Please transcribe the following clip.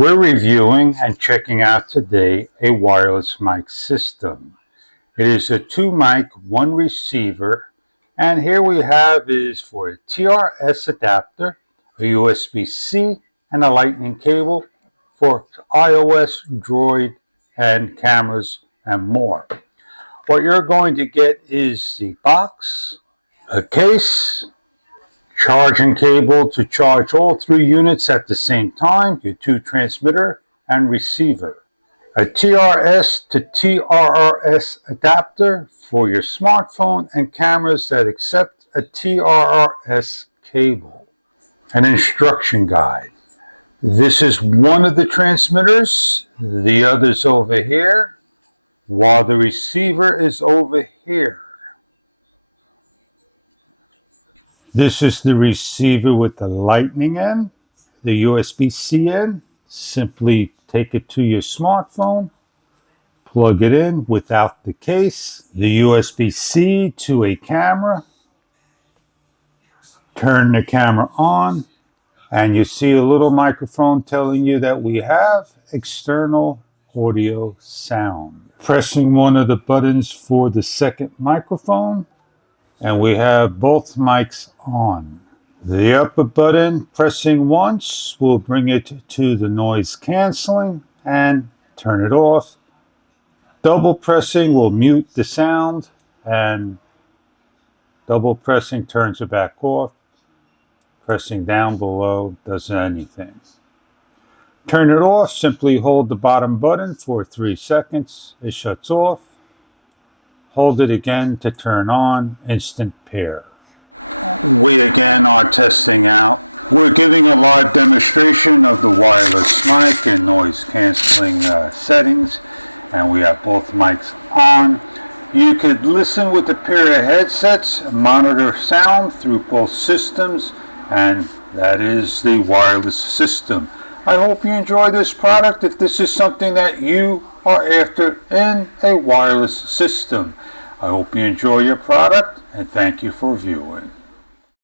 We're reviewing and checking out today a wireless mic system. It is a 2 mic, 1 receiver, and here we have is for a TRS adapter, a USB-C, and a lightning cable for iOS, Droid, and cameras and more. What you're going to get is the box, a case, charging cable to charge all 3 units at the same time, your 2 transmitter and receiver. A TRS to TRRS adapter for your smartphone and cameras that accept a TRRS cable. An instruction guide. This is one of the transmitters, the other's over here, while the receiver is over here. This is the receiver with the lightning end, the USB-C end. Simply take it to your smartphone, plug it in without the case, the USB-C to a camera, turn the camera on, and you see a little microphone telling you that we have external audio sound. Pressing one of the buttons for the second microphone, and we have both mics on. The upper button, pressing once, will bring it to the noise canceling and turn it off. Double pressing will mute the sound, and double pressing turns it back off. Pressing down below does anything. Turn it off, simply hold the bottom button for 3 seconds. It shuts off. Hold it again to turn on, instant pair. We again are testing out. We're giving a live demonstration of the wireless mic and noise canceling settings, and we have both mics on. You could listen with a pair of headsets, monitor sound through both systems, and that is the wireless system. I hope you enjoy this product if this is something that you are after in a wireless system. I hope you enjoy your product, and thank you for viewing.